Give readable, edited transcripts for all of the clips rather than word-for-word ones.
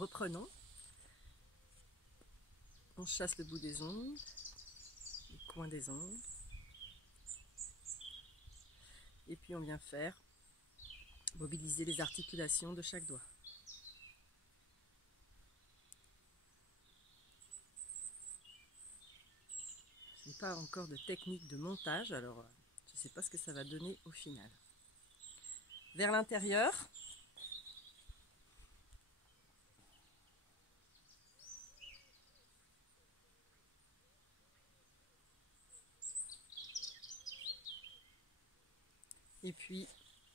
reprenons. On chasse le bout des ongles, les coins des ongles. Et puis on vient faire mobiliser les articulations de chaque doigt. Je n'ai pas encore de technique de montage, alors je ne sais pas ce que ça va donner au final. Vers l'intérieur. Et puis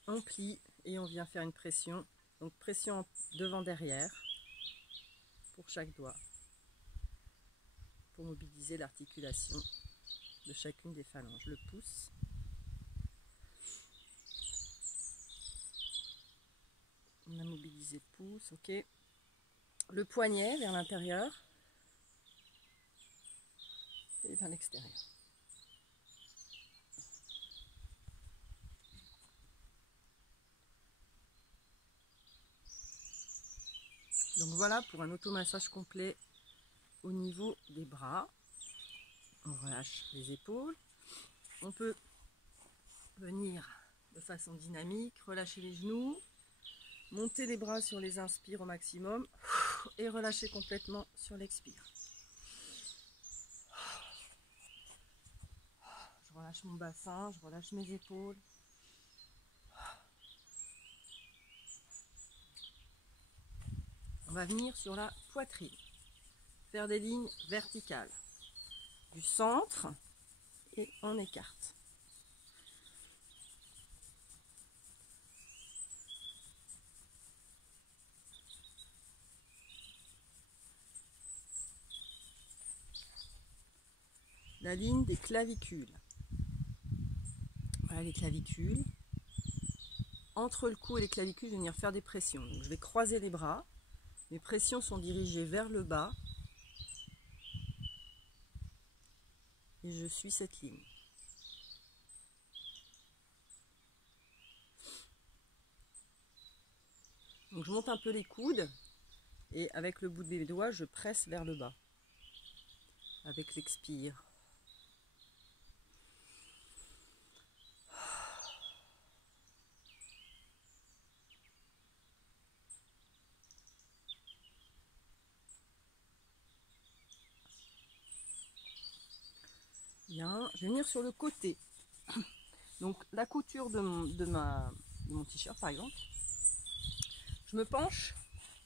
on plie et on vient faire une pression. Donc pression devant-derrière pour chaque doigt. Pour mobiliser l'articulation de chacune des phalanges. Le pouce. On a mobilisé le pouce, ok. Le poignet vers l'intérieur et vers l'extérieur. Donc voilà pour un automassage complet au niveau des bras. On relâche les épaules. On peut venir de façon dynamique, relâcher les genoux, monter les bras sur les inspires au maximum et relâcher complètement sur l'expire. Je relâche mon bassin, je relâche mes épaules. On va venir sur la poitrine, faire des lignes verticales du centre et on écarte. La ligne des clavicules. Voilà les clavicules. Entre le cou et les clavicules, je vais venir faire des pressions. Donc, je vais croiser les bras. Mes pressions sont dirigées vers le bas. Et je suis cette ligne. Donc je monte un peu les coudes. Et avec le bout des doigts, je presse vers le bas. Avec l'expire. Bien, je vais venir sur le côté. Donc la couture de mon t-shirt par exemple. Je me penche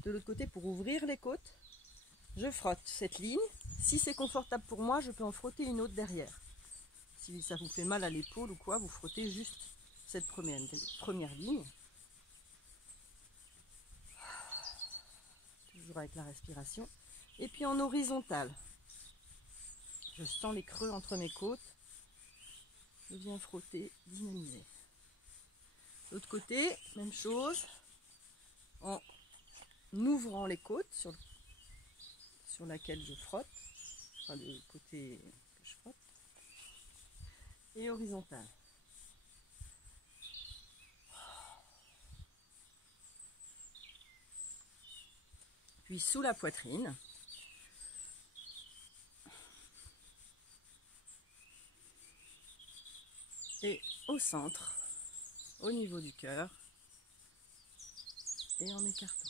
de l'autre côté pour ouvrir les côtes. Je frotte cette ligne. Si c'est confortable pour moi, je peux en frotter une autre derrière. Si ça vous fait mal à l'épaule ou quoi, vous frottez juste cette première ligne. Toujours avec la respiration. Et puis en horizontal. Je sens les creux entre mes côtes. Je viens frotter, dynamiser. L'autre côté, même chose. En ouvrant les côtes sur laquelle je frotte. Enfin, le côté que je frotte. Et horizontal. Puis sous la poitrine. Et au centre, au niveau du cœur, et en écartant.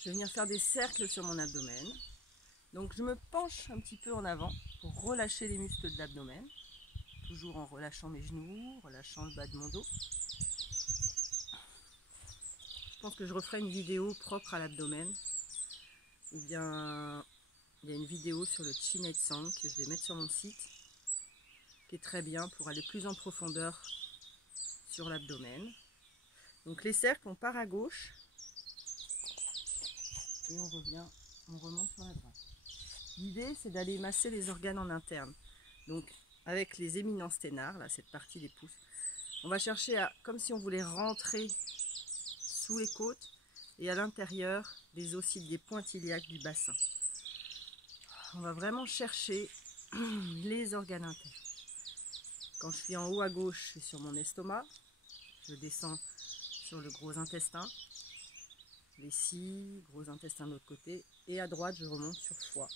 Je vais venir faire des cercles sur mon abdomen. Donc je me penche un petit peu en avant pour relâcher les muscles de l'abdomen. Toujours en relâchant mes genoux, relâchant le bas de mon dos. Je pense que je referai une vidéo propre à l'abdomen. Ou bien il y a une vidéo sur le Chin Sang que je vais mettre sur mon site. Qui est très bien pour aller plus en profondeur sur l'abdomen. Donc les cercles, on part à gauche. Et on revient, on remonte sur la droite. L'idée, c'est d'aller masser les organes en interne. Donc, avec les éminences thénars, là, cette partie des pouces, on va chercher à, comme si on voulait rentrer sous les côtes et à l'intérieur des os des points iliaques du bassin. On va vraiment chercher les organes internes. Quand je suis en haut à gauche, je suis sur mon estomac. Je descends sur le gros intestin, vessie, gros intestin de l'autre côté. Et à droite, je remonte sur foie.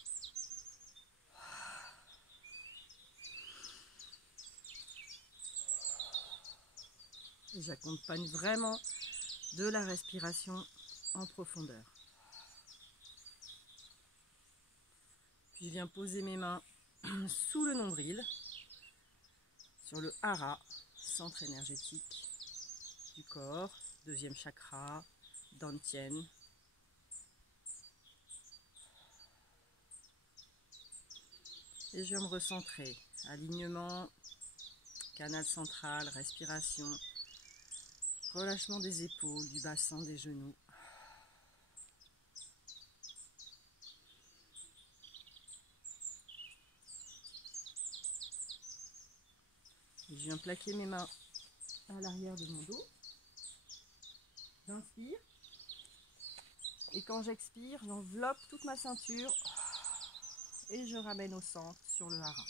Et j'accompagne vraiment de la respiration en profondeur. Puis je viens poser mes mains sous le nombril, sur le hara, centre énergétique du corps, deuxième chakra, Dantian. Et je viens me recentrer, alignement, canal central, respiration, relâchement des épaules, du bassin, des genoux. Et je viens plaquer mes mains à l'arrière de mon dos. J'inspire. Et quand j'expire, j'enveloppe toute ma ceinture et je ramène au centre sur le hara.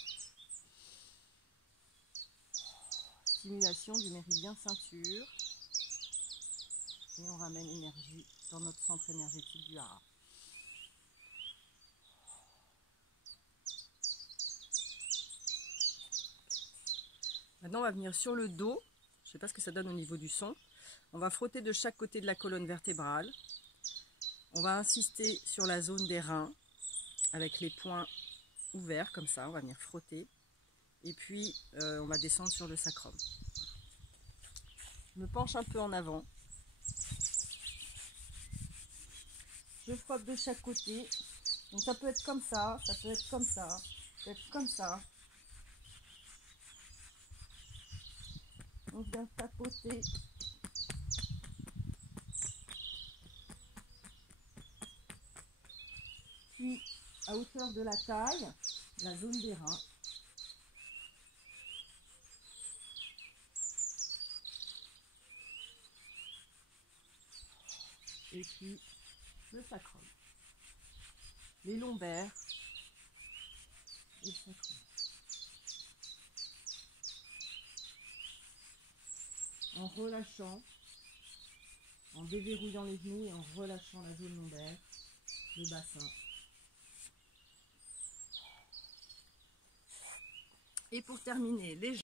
Stimulation du méridien ceinture. Et on ramène l'énergie dans notre centre énergétique du hara. Maintenant, on va venir sur le dos. Je ne sais pas ce que ça donne au niveau du son. On va frotter de chaque côté de la colonne vertébrale. On va insister sur la zone des reins avec les poings ouverts comme ça. On va venir frotter. Et puis, on va descendre sur le sacrum. Je me penche un peu en avant. Je frotte de chaque côté. Donc ça peut être comme ça, ça peut être comme ça, ça peut être comme ça. On vient tapoter. Puis, à hauteur de la taille, la zone des reins. Et puis, le sacrum. Les lombaires et le sacrum. En relâchant, en déverrouillant les genoux et en relâchant la zone lombaire, le bassin. Et pour terminer, les jambes.